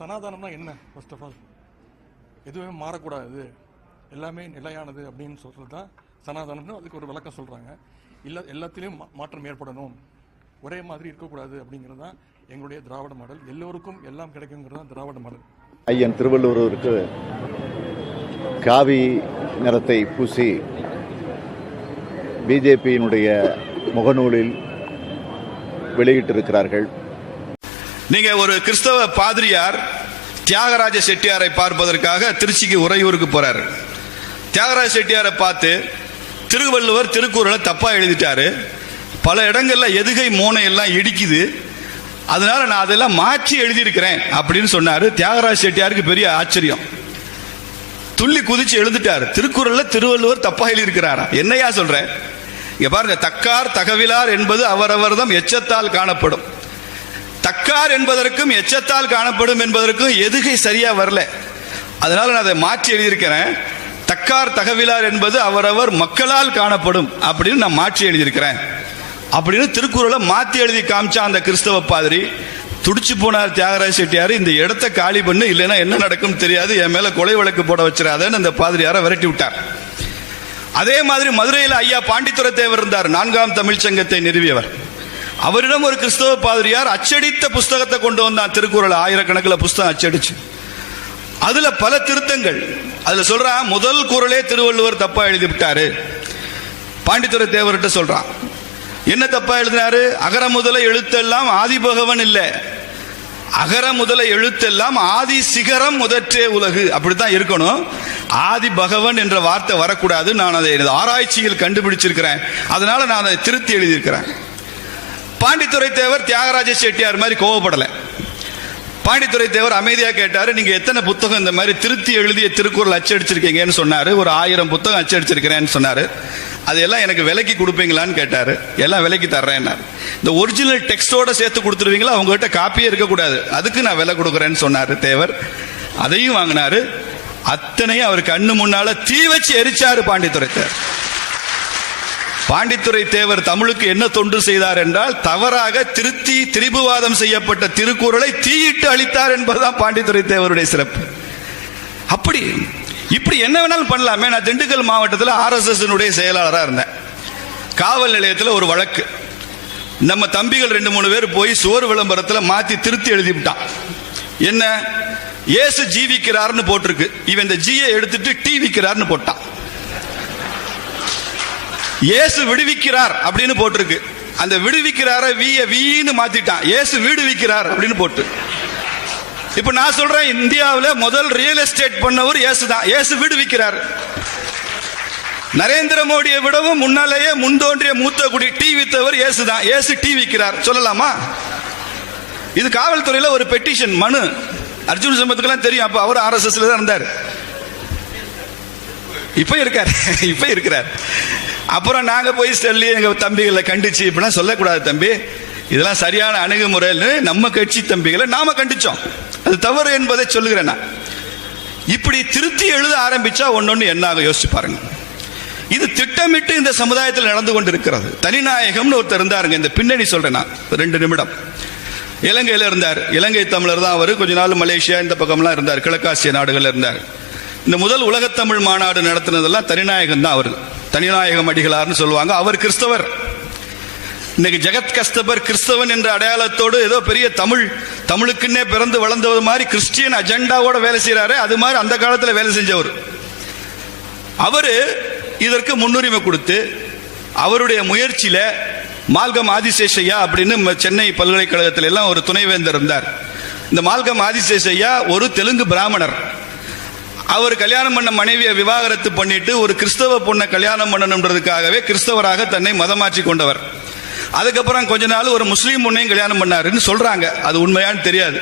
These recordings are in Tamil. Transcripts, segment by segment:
சனாதனம்னா என்ன ஃபர்ஸ்ட் ஆஃப் ஆல் எதுவுமே மாறக்கூடாது எல்லாமே நிலையானது அப்படின்னு சொல்கிறது தான் சனாதனம்னு அதுக்கு ஒரு விளக்கம் சொல்கிறாங்க இல்லை எல்லாத்துலேயும் மாற்றம் ஏற்படணும் ஒரே மாதிரி இருக்கக்கூடாது அப்படிங்கிறது தான் எங்களுடைய திராவிட மாடல் எல்லோருக்கும் எல்லாம் கிடைக்குங்கிறது தான் திராவிட மாடல் ஐயன் திருவள்ளூருக்கு காவி நிறத்தை பூசி பிஜேபியினுடைய முகநூலில் வெளியிட்டிருக்கிறார்கள் நீங்க ஒரு கிறிஸ்தவ பாதிரியார் தியாகராஜ செட்டியாரை பார்ப்பதற்காக திருச்சிக்கு உறையூருக்கு போறாரு தியாகராஜ செட்டியாரை பார்த்து திருவள்ளுவர் திருக்குறளை தப்பா எழுதிட்டாரு பல இடங்கள்ல எதுகை மோனை எல்லாம் இடிக்குது அதனால நான் அதெல்லாம் மாற்றி எழுதியிருக்கிறேன் அப்படின்னு சொன்னாரு தியாகராஜ செட்டியாருக்கு பெரிய ஆச்சரியம் துள்ளி குதிச்சு எழுந்துட்டார் திருக்குறள்ல திருவள்ளுவர் தப்பா எழுதியிருக்கிறாரா என்னையா சொல்றேன் இங்க பாருங்க தக்கார் தகவிலார் என்பது அவரவர்தான் எச்சத்தால் காணப்படும் தக்கார் என்பதற்கும் எச்சத்தால் காணப்படும் என்பதற்கும் எதுகை சரியா வரல அதனால நான் அதை மாற்றி எழுதியிருக்கிறேன் தக்கார் தகவிலார் என்பது அவரவர் மக்களால் காணப்படும் அப்படின்னு நான் மாற்றி எழுதியிருக்கிறேன் அப்படின்னு திருக்குறளை மாற்றி எழுதி காமிச்சா அந்த கிறிஸ்தவ பாதிரி துடிச்சு போனார் தியாகராஜ செட்டியார் இந்த இடத்த காலி பண்ணு இல்லைன்னா என்ன நடக்கும் தெரியாது என் மேல கொலை வழக்கு போட வச்சிடாதேன்னு அந்த பாதிரியார விரட்டி விட்டார் அதே மாதிரி மதுரையில் ஐயா பாண்டித்துர தேவர் இருந்தார் நான்காம் தமிழ்ச்சங்கத்தை நிறுவியவர் அவரிடம் ஒரு கிறிஸ்தவ பாதிரியார் அச்சடித்த புஸ்தகத்தை கொண்டு வந்தான் திருக்குறள் ஆயிரக்கணக்கில் புஸ்தகம் அச்சடிச்சு அதுல பல திருத்தங்கள் அதுல சொல்றான் முதல் குரலே திருவள்ளுவர் தப்பா எழுதி விட்டாரு பாண்டித்துறை தேவர்கிட்ட சொல்றான் என்ன தப்பா எழுதினாரு அகர முதல எழுத்தெல்லாம் ஆதிபகவன் இல்லை அகர முதல எழுத்தெல்லாம் ஆதி சிகரம் முதற்றே உலகு அப்படித்தான் இருக்கணும் ஆதி பகவன் என்ற வார்த்தை வரக்கூடாது நான் அதை ஆராய்ச்சியில் கண்டுபிடிச்சிருக்கிறேன் அதனால நான் அதை திருத்தி எழுதியிருக்கிறேன் பாண்டித்துறை தேவர் தியாகராஜ செட்டியார் மாதிரி கோவப்படல பாண்டித்துறை தேவர் அமைதியாக கேட்டார் நீங்கள் எத்தனை புத்தகம் இந்த மாதிரி திருத்தி எழுதிய திருக்குறள் அச்சடிச்சிருக்கீங்கன்னு சொன்னார் ஒரு ஆயிரம் புத்தகம் அச்சடிச்சிருக்கிறேன்னு சொன்னார் அதெல்லாம் எனக்கு விலைக்கு கொடுப்பீங்களான்னு கேட்டார் எல்லாம் விலைக்கு தர்றேன்னார் இந்த ஒரிஜினல் டெக்ஸ்டோட சேர்த்து கொடுத்துருவீங்களா அவங்ககிட்ட காப்பியே இருக்கக்கூடாது அதுக்கு நான் விலை கொடுக்குறேன்னு சொன்னார் தேவர் அதையும் வாங்கினார் அத்தனையும் அவர் கண்ணு முன்னால் தீ வச்சு எரிச்சாரு பாண்டித்துறை தேவர் பாண்டித்துறை தேவர் தமிழுக்கு என்ன தொண்டு செய்தார் என்றால் தவறாக திருத்தி திரிபுவாதம் செய்யப்பட்ட திருக்குறளை தீயிட்டு அளித்தார் என்பதுதான் பாண்டித்துறை தேவருடைய சிறப்பு அப்படி இப்படி என்ன வேணாலும் பண்ணலாமே நான் திண்டுக்கல் மாவட்டத்தில் ஆர்எஸ்எஸ்னுடைய செயலாளராக இருந்தேன் காவல் நிலையத்தில் ஒரு வழக்கு நம்ம தம்பிகள் ரெண்டு மூணு பேர் போய் சுவர் விளம்பரத்தில் மாற்றி திருத்தி எழுதிவிட்டான் என்ன ஏசு ஜீவிக்கிறார்னு போட்டிருக்கு இவன் இந்த ஜியை எடுத்துட்டு டி விற்கிறார்னு போட்டான் இயேசு விடுவிக்கிறார் அப்படின்னு போட்டிருக்கு அந்த விடுவிக்கிறார வீய வீன்னு மாத்திட்டான் இயேசு வீடு விற்கிறார் அப்படின்னு போட்டு இப்ப நான் சொல்றேன் இந்தியாவில் முதல் ரியல் எஸ்டேட் பண்ணவர் இயேசு தான் இயேசு வீடு விற்கிறார் நரேந்திர மோடியை விடவும் முன்னாலேயே முன்தோன்றிய மூத்த குடி டி வித்தவர் இயேசு தான் இயேசு டி விற்கிறார் சொல்லலாமா இது காவல்துறையில ஒரு பெட்டிஷன் மனு அர்ஜுன் சம்பத்துக்கெல்லாம் தெரியும் அப்போ அவர் ஆர்எஸ்எஸ்ல தான் இருந்தார் இப்போ இருக்கார் இப்போ இருக்கிறார் அப்புறம் நாங்கள் போய் சொல்லி எங்கள் தம்பிகளை கண்டிச்சு இப்படிலாம் சொல்லக்கூடாது தம்பி இதெல்லாம் சரியான அணுகுமுறையில் நம்ம கட்சி தம்பிகளை நாம கண்டிச்சோம் அது தவறு என்பதை சொல்லுகிறேன் நான் இப்படி திருத்தி எழுத ஆரம்பிச்சா ஒன்னொன்று என்னாக யோசிச்சு பாருங்க இது திட்டமிட்டு இந்த சமுதாயத்தில் நடந்து கொண்டிருக்கிறது தனிநாயகம்னு ஒருத்தர் இருந்தாருங்க இந்த பின்னணி சொல்றேன் நான் ரெண்டு நிமிடம் இலங்கையில் இருந்தார் இலங்கை தமிழர் தான் அவர் கொஞ்ச நாள் மலேசியா இந்த பக்கம்லாம் இருந்தார் கிழக்காசிய நாடுகளில் இருந்தார் இந்த முதல் உலகத்தமிழ் மாநாடு நடத்தினதெல்லாம் தனிநாயகம் தான் அவர் தனிநாயகம் அடிகளார்னு சொல்லுவாங்க அவர் கிறிஸ்தவர் இன்னைக்கு ஜெகத் கஸ்தபர் கிறிஸ்தவன் என்ற அடையாளத்தோடு ஏதோ பெரிய தமிழ் தமிழுக்குன்னே பிறந்து வளர்ந்தது மாதிரி கிறிஸ்டியன் அஜெண்டாவோட வேலை செய்கிறாரு அது மாதிரி அந்த காலத்தில் வேலை செஞ்சவர் அவர் இதற்கு முன்னுரிமை கொடுத்து அவருடைய முயற்சியில் மால்கம் ஆதிசேஷையா அப்படின்னு சென்னை பல்கலைக்கழகத்தில் எல்லாம் ஒரு துணைவேந்தர் இருந்தார் இந்த மால்கம் ஆதிசேஷையா ஒரு தெலுங்கு பிராமணர் அவர் கல்யாணம் பண்ண மனைவியை விவாகரத்து பண்ணிட்டு ஒரு கிறிஸ்தவ பொண்ணை கல்யாணம் பண்ணணுன்றதுக்காகவே கிறிஸ்தவராக தன்னை மதமாற்றி கொண்டவர் அதுக்கப்புறம் கொஞ்ச நாள் ஒரு முஸ்லீம் பொண்ணையும் கல்யாணம் பண்ணாருன்னு சொல்றாங்க அது உண்மையானு தெரியாது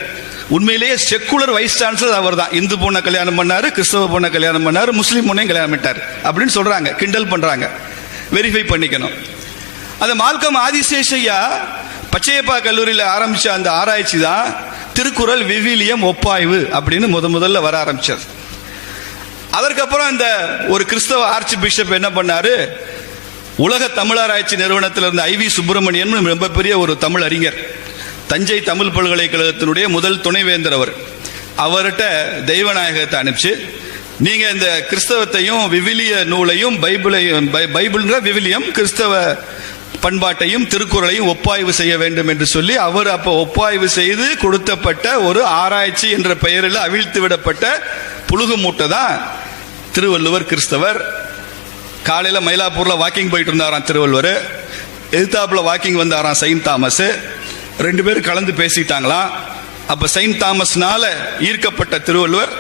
உண்மையிலேயே செக்குலர் வைஸ் சான்சலர் அவர் தான் இந்து பொண்ணை கல்யாணம் பண்ணாரு கிறிஸ்தவ பொண்ணை கல்யாணம் பண்ணாரு முஸ்லீம் பொண்ணையும் கல்யாணம் பண்ணார் அப்படின்னு சொல்றாங்க கிண்டல் பண்றாங்க வெரிஃபை பண்ணிக்கணும் அந்த மால்கம் ஆதிசேஷையா பச்சையப்பா கல்லூரியில் ஆரம்பித்த அந்த ஆராய்ச்சி தான் திருக்குறள் விவிலியம் ஒப்பாய்வு அப்படின்னு முத முதல்ல வர ஆரம்பிச்சது அதற்கப்புறம் இந்த ஒரு கிறிஸ்தவ ஆர்ச்சி பிஷப் என்ன பண்ணாரு உலக தமிழராய்ச்சி நிறுவனத்தில் இருந்த ஐ வி சுப்பிரமணியன் ரொம்ப பெரிய ஒரு தமிழ் அறிஞர் தஞ்சை தமிழ் பல்கலைக்கழகத்தினுடைய முதல் துணைவேந்தர் அவர் அவர்கிட்ட தெய்வநாயகத்தை அனுப்பிச்சு நீங்க இந்த கிறிஸ்தவத்தையும் விவிலிய நூலையும் பைபிளையும் பைபிள்ன்ற விவிலியம் கிறிஸ்தவ பண்பாட்டையும் திருக்குறளையும் ஒப்பாய்வு செய்ய வேண்டும் என்று சொல்லி அவர் அப்போ ஒப்பாய்வு செய்து கொடுத்தப்பட்ட ஒரு ஆராய்ச்சி என்ற பெயரில் அவிழ்த்து விடப்பட்ட புழுகு மூட்டை தான் திருவள்ளுவர் கிறிஸ்தவர் காலையில் மயிலாப்பூரில் வாக்கிங் போயிட்டு இருந்தாராம் திருவள்ளுவர் எதிர்த்தாப்பில் வாக்கிங் வந்தாராம் செயின்ட் தாமஸ் ரெண்டு பேரும் கலந்து பேசிட்டாங்களாம் அப்போ செயின்ட் தாமஸ்னால ஈர்க்கப்பட்ட திருவள்ளுவர்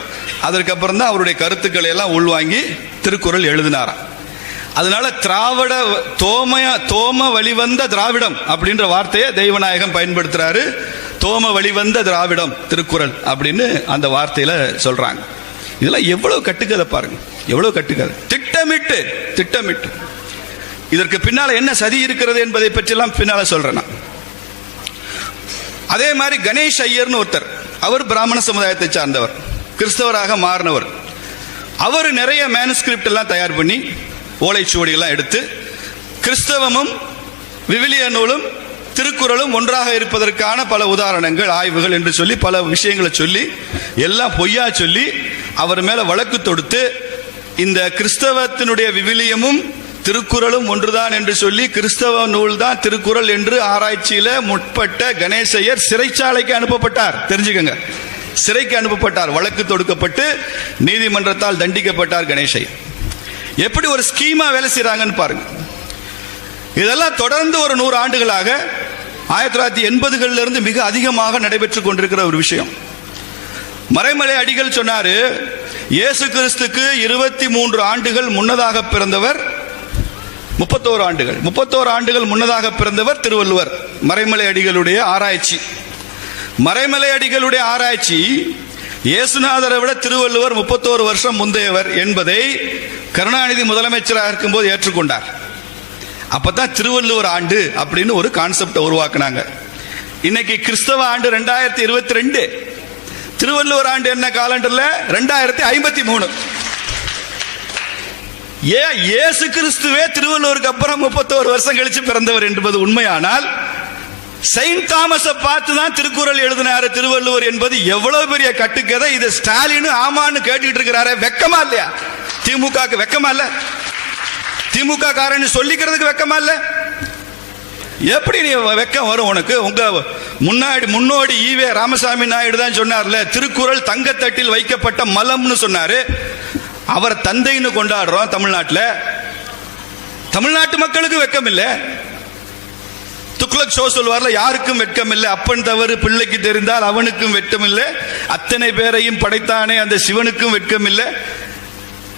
அதற்கப்புறம் தான் அவருடைய கருத்துக்களை எல்லாம் உள்வாங்கி திருக்குறள் எழுதினாராம் அதனால திராவிட தோமய தோம வழிவந்த திராவிடம் அப்படின்ற வார்த்தையை தெய்வநாயகம் பயன்படுத்துறாரு தோம வழிவந்த திராவிடம் திருக்குறள் அப்படின்னு அந்த வார்த்தையில சொல்றாங்க இதெல்லாம் எவ்வளவு கட்டுக்கதை பாருங்க எவ்வளவு கட்டுக்கதை திட்டமிட்டு திட்டமிட்டு இதற்கு பின்னால் என்ன சதி இருக்கிறது என்பதை பற்றிலாம் பின்னால் சொல்கிறேன் நான் அதே மாதிரி கணேஷ் ஐயர்னு ஒருத்தர் அவர் பிராமண சமுதாயத்தை சார்ந்தவர் கிறிஸ்தவராக மாறினவர் அவர் நிறைய மேனுஸ்கிரிப்ட் எல்லாம் தயார் பண்ணி எல்லாம் எடுத்து கிறிஸ்தவமும் விவிலிய நூலும் திருக்குறளும் ஒன்றாக இருப்பதற்கான பல உதாரணங்கள் ஆய்வுகள் என்று சொல்லி பல விஷயங்களை சொல்லி எல்லாம் பொய்யா சொல்லி அவர் மேலே வழக்கு தொடுத்து இந்த கிறிஸ்தவத்தினுடைய விவிலியமும் திருக்குறளும் ஒன்றுதான் என்று சொல்லி கிறிஸ்தவ நூல் தான் திருக்குறள் என்று ஆராய்ச்சியில முற்பட்ட கணேசையர் சிறைச்சாலைக்கு அனுப்பப்பட்டார் தெரிஞ்சுக்கங்க சிறைக்கு அனுப்பப்பட்டார் வழக்கு தொடுக்கப்பட்டு நீதிமன்றத்தால் தண்டிக்கப்பட்டார் கணேசையர் எப்படி ஒரு ஸ்கீமா வேலை செய்யறாங்கன்னு பாருங்க இதெல்லாம் தொடர்ந்து ஒரு நூறு ஆண்டுகளாக ஆயிரத்தி தொள்ளாயிரத்தி எண்பதுகளிலிருந்து மிக அதிகமாக நடைபெற்று கொண்டிருக்கிற ஒரு விஷயம் மறைமலை அடிகள் சொன்னாரு இயேசு கிறிஸ்துக்கு இருபத்தி மூன்று ஆண்டுகள் முன்னதாக பிறந்தவர் முப்பத்தோரு ஆண்டுகள் முப்பத்தோரு ஆண்டுகள் முன்னதாக பிறந்தவர் திருவள்ளுவர் மறைமலை அடிகளுடைய ஆராய்ச்சி மறைமலை அடிகளுடைய ஆராய்ச்சி இயேசுநாதரை விட திருவள்ளுவர் முப்பத்தோரு வருஷம் முந்தையவர் என்பதை கருணாநிதி முதலமைச்சராக இருக்கும்போது ஏற்றுக்கொண்டார் அப்பதான் திருவள்ளுவர் ஆண்டு அப்படின்னு ஒரு கான்செப்டை உருவாக்குனாங்க இன்னைக்கு கிறிஸ்தவ ஆண்டு ரெண்டாயிரத்தி இருபத்தி ரெண்டு திருவள்ளுவர் ஆண்டு என்ன காலண்டர்ல ரெண்டாயிரத்தி ஐம்பத்தி மூணு ஏன் இயேசு கிறிஸ்துவே திருவள்ளுவருக்கு அப்புறம் முப்பத்தோரு வருஷம் கழிச்சு பிறந்தவர் என்பது உண்மையானால் செயின்ட் தாமஸை பார்த்து தான் திருக்குறள் எழுதினாரு திருவள்ளுவர் என்பது எவ்வளவு பெரிய கட்டுக்கதை இது ஸ்டாலின் ஆமான்னு கேட்டுக்கிட்டு இருக்கிறாரு வெக்கமா இல்லையா திமுக வெக்கமா இல்ல திமுக காரன் சொல்லிக்கிறதுக்கு வெக்கமா இல்ல எப்படி நீ வெக்கம் வரும் உனக்கு உங்க முன்னாடி முன்னோடி ஈவே ராமசாமி நாயுடு தான் சொன்னார்ல திருக்குறள் தங்கத்தட்டில் வைக்கப்பட்ட மலம்னு சொன்னாரு அவர் தந்தைன்னு கொண்டாடுறோம் தமிழ்நாட்டில் தமிழ்நாட்டு மக்களுக்கு வெக்கம் இல்லை துக்ளக் ஷோ சொல்வார்ல யாருக்கும் வெட்கம் இல்லை அப்பன் தவறு பிள்ளைக்கு தெரிந்தால் அவனுக்கும் வெட்கம் இல்லை அத்தனை பேரையும் படைத்தானே அந்த சிவனுக்கும் வெட்கம் இல்லை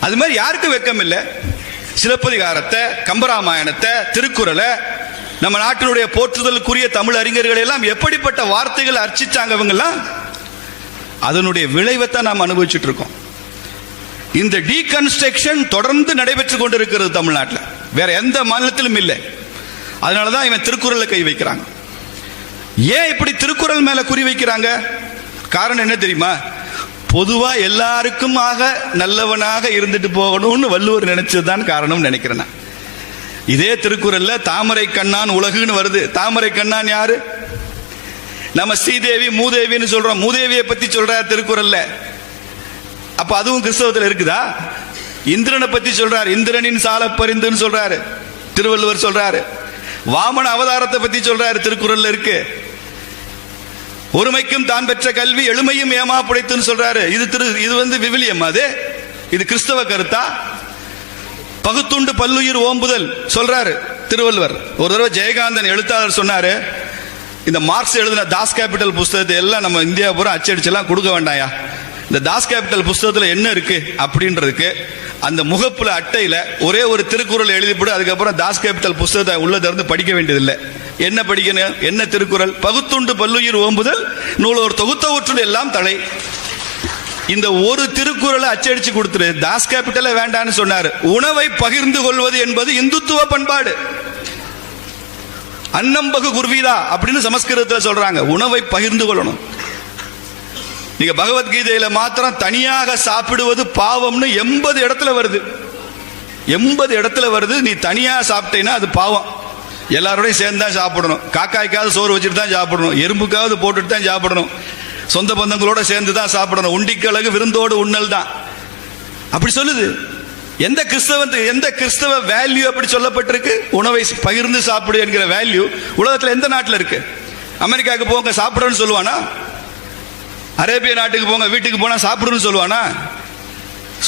அது மாதிரி யாருக்கும் வெக்கம் இல்லை சிலப்பதிகாரத்தை கம்பராமாயணத்தை திருக்குறளை நம்ம நாட்டினுடைய போற்றுதலுக்குரிய தமிழ் அறிஞர்கள் எல்லாம் எப்படிப்பட்ட வார்த்தைகள் அர்ச்சிச்சாங்க இவங்கெல்லாம் அதனுடைய விளைவைத்தான் நாம் அனுபவிச்சுட்டு இருக்கோம் இந்த டீகன்ஸ்ட்ரக்ஷன் தொடர்ந்து நடைபெற்று கொண்டிருக்கிறது தமிழ்நாட்டில் வேற எந்த மாநிலத்திலும் இல்லை அதனால தான் இவன் திருக்குறளை கை வைக்கிறாங்க ஏன் இப்படி திருக்குறள் மேலே குறி வைக்கிறாங்க காரணம் என்ன தெரியுமா பொதுவாக எல்லாருக்கும் ஆக நல்லவனாக இருந்துட்டு போகணும்னு வள்ளுவர் நினைச்சதுதான் காரணம் நினைக்கிறேன் நான் இதே திருக்குறள்ல தாமரை கண்ணான் உலகுன்னு வருது தாமரை கண்ணான் யாரு நம்ம ஸ்ரீதேவி மூதேவின்னு சொல்றோம் மூதேவியை பத்தி சொல்ற திருக்குறள்ல அப்ப அதுவும் கிறிஸ்தவத்தில் இருக்குதா இந்திரனை பத்தி சொல்றாரு இந்திரனின் சால பரிந்துன்னு சொல்றாரு திருவள்ளுவர் சொல்றாரு வாமன அவதாரத்தை பத்தி சொல்றாரு திருக்குறள்ல இருக்கு ஒருமைக்கும் தான் பெற்ற கல்வி எளிமையும் ஏமா புடைத்துன்னு சொல்றாரு இது திரு இது வந்து விவிலியம் அது இது கிறிஸ்தவ கருத்தா பகுத்துண்டு பல்லுயிர் ஓம்புதல் சொல்றாரு திருவள்ளுவர் ஒரு தடவை ஜெயகாந்தன் எழுத்தாளர் சொன்னாரு இந்த மார்க்ஸ் எழுதின தாஸ் கேபிட்டல் புஸ்தகத்தை எல்லாம் நம்ம இந்தியா பூரா அச்சடிச்செல்லாம் கொடுக்க வேண்டாயா இந்த தாஸ் கேபிட்டல் புஸ்தகத்தில் என்ன இருக்கு அப்படின்றதுக்கு அந்த முகப்புல அட்டையில ஒரே ஒரு திருக்குறள் எழுதிப்படு அதுக்கப்புறம் தாஸ் கேபிட்டல் புஸ்தகத்தை உள்ள திறந்து படிக்க வேண்டியதில்லை என்ன படிக்கணும் என்ன திருக்குறள் பகுத்துண்டு பல்லுயிர் ஓம்புதல் நூல் ஒரு தொகுத்த ஊற்று எல்லாம் தலை இந்த ஒரு திருக்குறளை அச்சடிச்சு கொடுத்துரு தாஸ் கேபிட்டல வேண்டான்னு சொன்னார் உணவை பகிர்ந்து கொள்வது என்பது இந்துத்துவ பண்பாடு அன்னம்பகு குர்வீதா அப்படின்னு சமஸ்கிருதத்தில் சொல்றாங்க உணவை பகிர்ந்து கொள்ளணும் நீங்க பகவத்கீதையில மாத்திரம் தனியாக சாப்பிடுவது பாவம்னு எண்பது இடத்துல வருது எண்பது இடத்துல வருது நீ தனியாக சாப்பிட்டேன்னா அது பாவம் எல்லாரோடையும் சேர்ந்து தான் சாப்பிடணும் காக்காய்க்காவது சோறு வச்சுட்டு தான் சாப்பிடணும் எறும்புக்காவது போட்டுட்டு தான் சாப்பிடணும் சொந்த பந்தங்களோட சேர்ந்து தான் சாப்பிடணும் உண்டிக்கழகு விருந்தோடு உண்ணல் தான் அப்படி சொல்லுது எந்த கிறிஸ்தவன் எந்த கிறிஸ்தவ வேல்யூ அப்படி சொல்லப்பட்டிருக்கு உணவை பகிர்ந்து சாப்பிடு என்கிற வேல்யூ உலகத்தில் எந்த நாட்டில் இருக்கு அமெரிக்காவுக்கு போங்க சாப்பிடணும்னு சொல்லுவானா அரேபிய நாட்டுக்கு போங்க வீட்டுக்கு போனால் சாப்பிடணும்னு சொல்லுவானா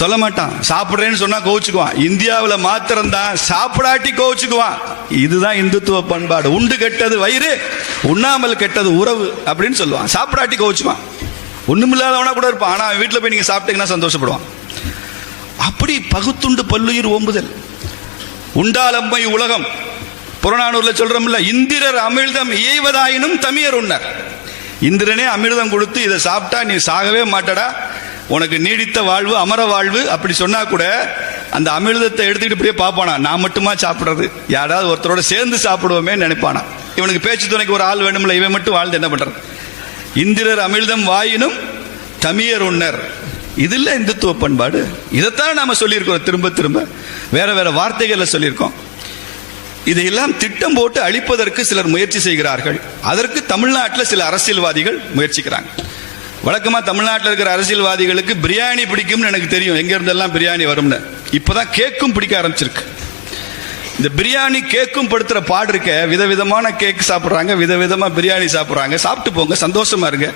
சொல்ல மாட்டான் சாப்பிட்றேன்னு சொன்னா கோவிச்சுக்குவான் இந்தியாவில் மாத்திரம்தான் சாப்பிடாட்டி கோவிச்சுக்குவான் இதுதான் இந்துத்துவ பண்பாடு உண்டு கெட்டது வயிறு உண்ணாமல் கெட்டது உறவு அப்படின்னு சொல்லுவான் சாப்பிடாட்டி கோவிச்சுவான் இல்லாதவனா கூட இருப்பான் ஆனா வீட்டில் போய் நீங்க சாப்பிட்டீங்கன்னா சந்தோஷப்படுவான் அப்படி பகுத்துண்டு பல்லுயிர் ஓம்புதல் உண்டாலம்மை உலகம் புறநானூர்ல சொல்றோம்ல இந்திரர் அமிழ்தம் இயைவதாயினும் தமியர் உண்ணர் இந்திரனே அமிர்தம் கொடுத்து இதை சாப்பிட்டா நீ சாகவே மாட்டடா உனக்கு நீடித்த வாழ்வு அமர வாழ்வு அப்படி சொன்னா கூட அந்த அமிர்தத்தை எடுத்துக்கிட்டு இப்படியே பார்ப்பானா நான் மட்டுமா சாப்பிட்றது யாராவது ஒருத்தரோட சேர்ந்து சாப்பிடுவோமே நினைப்பானா இவனுக்கு பேச்சு துணைக்கு ஒரு ஆள் வேணும்ல இவன் மட்டும் வாழ்ந்து என்ன பண்றது இந்திரர் அமிழ்தம் வாயினும் தமியர் உன்னர் இதில் இந்துத்துவ பண்பாடு இதைத்தான் நாம் சொல்லியிருக்கோம் திரும்ப திரும்ப வேற வேற வார்த்தைகளில் சொல்லியிருக்கோம் இதையெல்லாம் திட்டம் போட்டு அழிப்பதற்கு சிலர் முயற்சி செய்கிறார்கள் அதற்கு தமிழ்நாட்டில் சில அரசியல்வாதிகள் முயற்சிக்கிறாங்க வழக்கமாக தமிழ்நாட்டில் இருக்கிற அரசியல்வாதிகளுக்கு பிரியாணி பிடிக்கும்னு எனக்கு தெரியும் எங்க இருந்தெல்லாம் பிரியாணி வரும்னு இப்போ தான் கேக்கும் பிடிக்க ஆரம்பிச்சிருக்கு இந்த பிரியாணி கேக்கும் படுத்துகிற பாடு இருக்க விதவிதமான கேக் சாப்பிட்றாங்க விதவிதமா பிரியாணி சாப்பிட்றாங்க சாப்பிட்டு போங்க சந்தோஷமா இருங்க